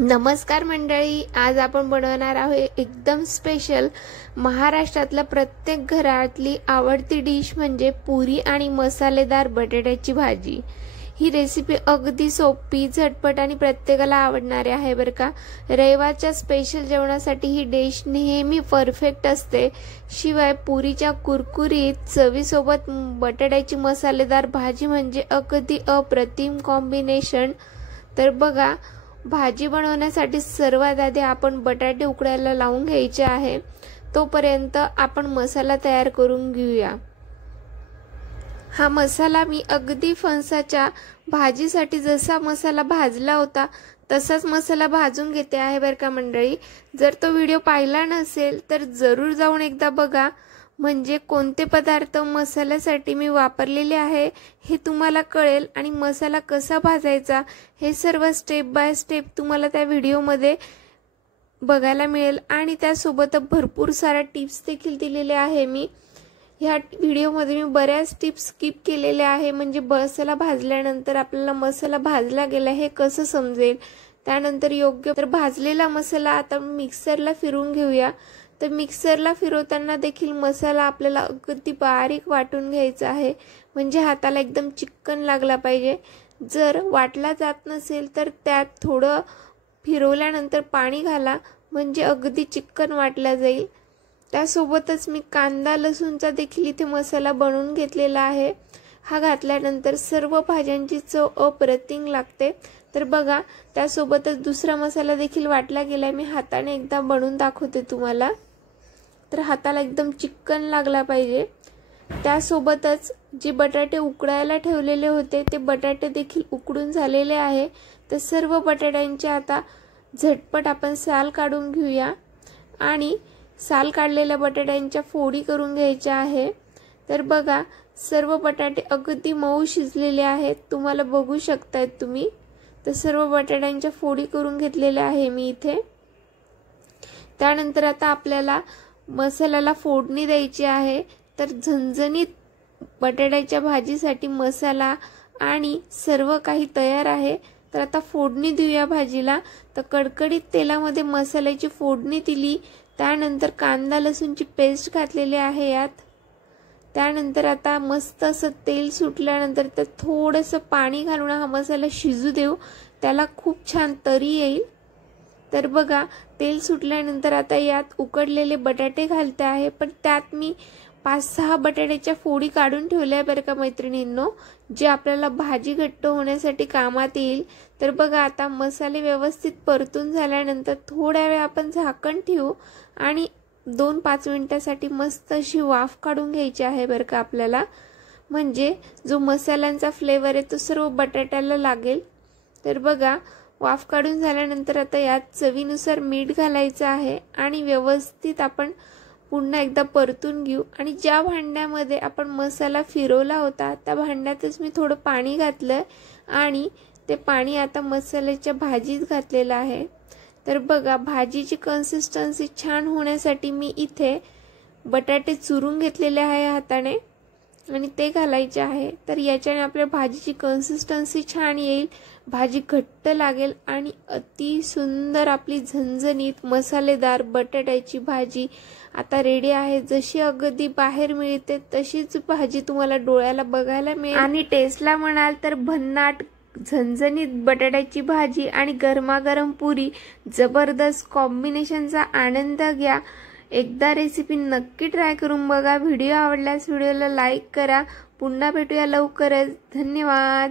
नमस्कार मंडळी, आज आपण बनवणार आहोत एकदम स्पेशल महाराष्ट्रातल्या प्रत्येक घरातली आवडती डिश म्हणजे पुरी आणि मसालेदार बटाट्याची भाजी। ही रेसिपी अगदी सोपी, झटपट आणि प्रत्येकाला आवडणारी आहे बरं का। रविवारच्या स्पेशल जेवणासाठी ही डिश नेहमी परफेक्ट असते। शिवाय पुरीच्या कुरकुरीत चवीसोबत बटाट्याची मसालेदार भाजी म्हणजे अगदी अप्रतिम कॉम्बिनेशन। तर बघा, भाजी बनवण्यासाठी सर्वात आधी आपण बटाटे उकडायला लावून घ्यायचे आहे। तोपर्यंत आपण मसाला तयार करून घेऊया। हा मसाला मी अगदी फणसाच्या भाजीसाठी जसा मसाला भाजला होता तसाच मसाला भाजून घेते आहे बरं का मंडळी। जर तो व्हिडिओ पाहिला नसेल तर जरूर जाऊन एकदा बघा, म्हणजे कोणते पदार्थ मसाल्यासाठी मी वापरलेले आहे हे तुम्हाला कळेल आणि मसाला कसा भाजायचा हे सर्व स्टेप बाय स्टेप तुम्हाला त्या व्हिडिओमध्ये बघायला मिळेल। आणि त्यासोबत भरपूर साऱ्या टिप्स देखील दिलेले आहे मी। ह्या व्हिडिओमध्ये मी बऱ्याच टिप्स स्किप केलेल्या आहे, म्हणजे मसाला भाजल्यानंतर आपल्याला मसाला भाजला गेला हे कसं समजेल। त्यानंतर योग्य तर भाजलेला मसाला आता मिक्सरला फिरवून घेऊया। तर मिक्सरला फिरवताना देखील मसाला आपल्याला अगदी बारीक वाटून घ्यायचा आहे, म्हणजे हाताला एकदम चिकन लागला पाहिजे। जर वाटला जात नसेल तर त्यात थोडं फिरवल्यानंतर पाणी घाला, म्हणजे अगदी चिकन वाटला जाईल। त्यासोबतच मी कांदा लसूणचा देखील इथे मसाला बनवून घेतलेला आहे। हा घातल्यानंतर सर्व भाज्यांची चव अप्रतिम लागते। तर बघा, त्यासोबतच दुसरा मसाला देखील वाटला गेलाय, मी हाताने एकदा बनवून दाखवते तुम्हाला। तर हाताला एकदम चिकन लागला पाहिजे। त्यासोबतच जे बटाटे उकडायला ठेवलेले होते ते बटाटे देखील उकडून झालेले आहे। तर सर्व बटाट्यांचे आता झटपट आपण साल काढून घेऊया आणि साल काढलेल्या बटाट्यांच्या फोडी करून घ्यायच्या आहे। तर बघा, सर्व बटाटे अगदी मऊ शिजलेले आहेत, तुम्हाला बघू शकताय तुम्ही। तर सर्व बटाट्यांच्या फोडी करून घेतलेल्या आहे मी इथे। त्यानंतर आता आपल्याला मसाल्याला फोडणी द्यायची आहे। तर झणझणीत बटाट्याच्या भाजीसाठी मसाला आणि सर्व काही तयार आहे। तर आता फोडणी देऊया भाजीला। तर कडकडीत तेलामध्ये मसाल्याची फोडणी दिली, त्यानंतर कांदा लसूणची पेस्ट घातलेली आहे यात। त्यानंतर आता मस्त असं तेल सुटल्यानंतर त्यात थोडंसं पाणी घालून हा मसाला शिजू देऊ, त्याला खूप छान तरी येईल। तर बघा, तेल सुटल्यानंतर आता यात उकडलेले बटाटे घालते आहे, पण त्यात मी 5-6 बटाट्याच्या फोडी काढून ठेवल्या बरं का मैत्रिणींनो, जे आपल्याला भाजी घट्ट होण्यासाठी कामात येईल। तर बघा, आता मसाले व्यवस्थित परतून झाल्यानंतर थोड्या वेळ आपण झाकण ठेवू आणि 2-5 मिनिटांसाठी मस्त अशी वाफ काढून घ्यायची आहे बरं का आपल्याला, म्हणजे जो मसाल्यांचा फ्लेवर आहे तो सर्व बटाट्याला लागेल। तर बघा, वाफ काढून झाल्यानंतर आता यात चवीनुसार मीठ घालायचं आहे आणि व्यवस्थित आपण पुन्हा एकदा परतून घेऊ। आणि ज्या भांड्यामध्ये आपण मसाला फिरवला होता त्या भांड्यातच मी थोडं पाणी घातलं आणि ते पाणी आता मसाल्याच्या भाजीत घातलेलं आहे। तर बघा, भाजीची कन्सिस्टन्सी छान होण्यासाठी मी इथे बटाटे चुरून घेतलेले आहे हाताने आणि ते घालायचे आहे। तर याच्याने आपल्या भाजीची कन्सिस्टन्सी छान येईल, भाजी घट्ट लागेल आणि अति सुंदर आपली झणझणीत मसालेदार बटाट्याची भाजी आता रेडी आहे। जशी अगदी बाहेर मिळते तशीच भाजी तुम्हाला डोळ्याला बघायला मिळेल आणि टेस्टला म्हणाल तर भन्नाट झणझणीत बटाट्याची भाजी आणि गरमागरम पुरी, जबरदस्त कॉम्बिनेशनचा आनंद घ्या। एकदा रेसिपी नक्की ट्राय करून बघा। व्हिडिओ आवडल्यास व्हिडिओला लाईक करा। पुन्हा भेटूया लवकरच। धन्यवाद।